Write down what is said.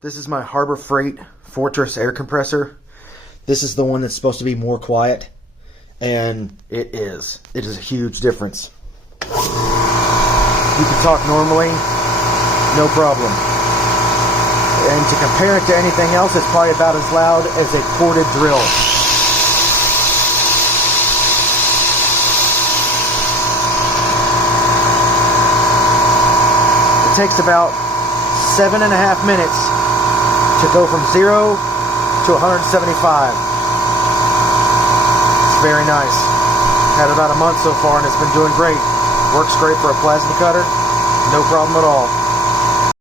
This is my Harbor Freight Fortress air compressor. This is the one that's supposed to be more quiet, and it is. It is a huge difference. You can talk normally, no problem. And to compare it to anything else, it's probably about as loud as a corded drill. It takes about 7.5 minutes to go from 0 to 175. It's very nice. Had about a month so far and it's been doing great. Works great for a plasma cutter. No problem at all.